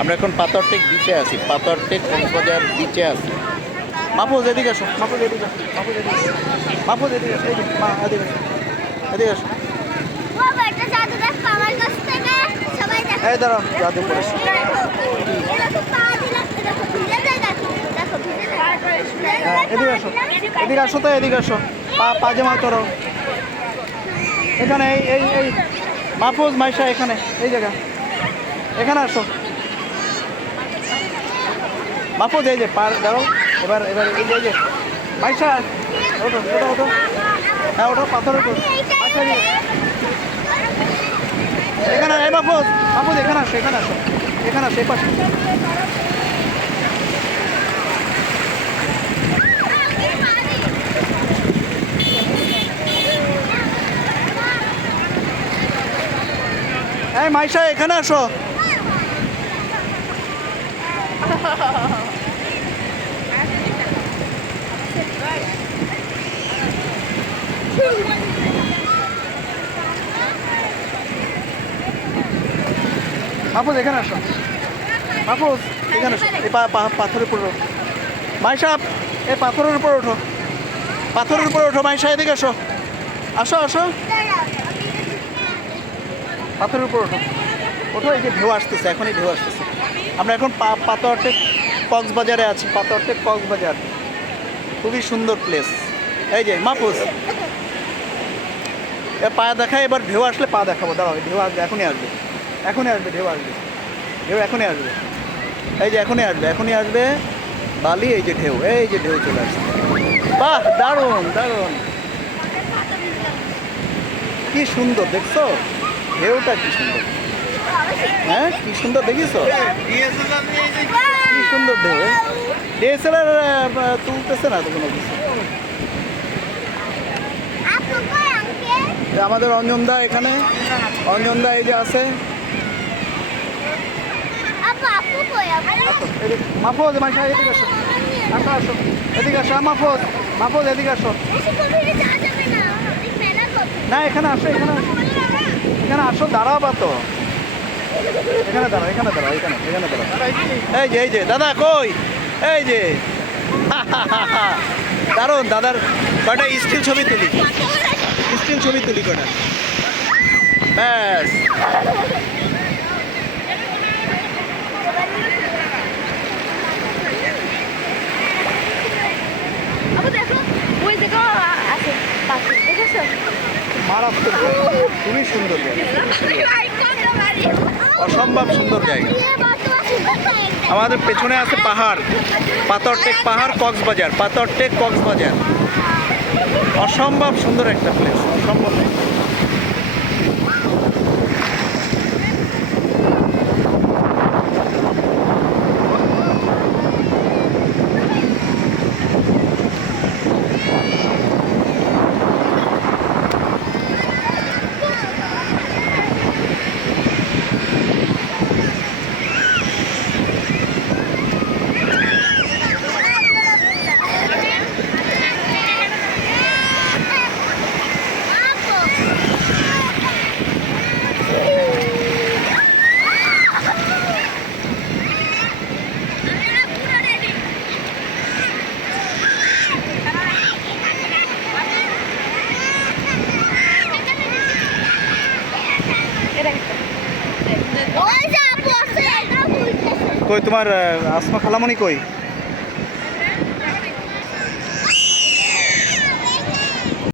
আমরা এখন পাথরটেক বিচে আছি, পাথরটেক কক্সবাজার বিচে আছি। মাহফুজ এদিকে আসো, মাহফুজ এদিকে আসো, মাহফুজ এদিকে আসো, মাহফুজ এদিকে আসো, এই যে মা এদিকে আসো, এদিকে আসো। এই দাঁড়াও, জাদু করেছি। এদিকে আসো, এদিকে আসো তো, এদিকে আসো, পাজামা তোরো এখানে। এই এই এই মাহফুজ মাইশা এখানে, এই জায়গা, এখানে আসো মাহফুজ। এই যে পার দাঁড়াও, এবার এবার এই যে মাইশা ওঠো ওঠো ওঠো, হ্যাঁ ওঠো পাথরের উপর। আচ্ছা এখানে, এই মাহফুজ, মাহফুজ এখানে আসো, এখানে আসো, এখানে আসো, এই পাশে। এই মাইশা এখানে আসো। মাহফুজ এখানে আসো, মাহফুজ এখানে আসো, এই পাথরের উপর ওঠো মাইশা, এই পাথরের উপর ওঠো, পাথরের উপর ওঠো মাইশা, এদিকে আসো, আসো আসো, পাথরের উপর ওঠো, ওঠো। এই যে ঢেউ আসতেছে, এখনই ঢেউ আসতেছে। আমরা এখন পাথরটেক কক্সবাজারে আছি, পাথরটেক কক্সবাজার, খুবই সুন্দর প্লেস। এই যে মাহফুজ পা দেখায়, এবার ঢেউ আসলে পা দেখাবো, দাঁড়াও, ঢেউ আসবে, এখনই আসবে, এখনই আসবে, ঢেউ আসবে, ঢেউ এখনই আসবে, এই যে এখনই আসবে, এখনই আসবে বালি। এই যে ঢেউ, এই যে ঢেউ চলে আসছে, বাহ দারুণ দারুণ, কি সুন্দর দেখছো ঢেউটা, কি সুন্দর, হ্যাঁ কি সুন্দর দেখিছো, কি সুন্দর ঢেউ। ডিএসএলআর তুলতেছে না তো কোনো কিছু। আমাদের অঞ্জনদা এখানে, অঞ্জনদা এই যে আছে। মাহফুজ মাইশা এদিকে আসো, আসো আসো, এদিকে আসো মাহফুজ, মাহফুজ এদিকে আসো। না এখানে আসো, এখানে আসো, এখানে আসো, দাঁড়াবা তো, এখানে দাঁড়াও, এখানে দাঁড়াও, এখানে এখানে দাঁড়াও। এই যে দাদা কই, এই যে দারুণ, দাদার কয়টা স্টিল ছবি তুলি, স্টিল ছবি তুলি কয়টা, ব্যাস। মারাত্মক, খুবই সুন্দর জায়গা, অসম্ভব সুন্দর জায়গা। আমাদের পেছনে আছে পাহাড়, পাথরটেক পাহাড়, কক্সবাজার, পাথরটেক কক্সবাজার, অসম্ভব সুন্দর একটা প্লেস, অসম্ভব। কই তোমার আসমা খালামণি কই?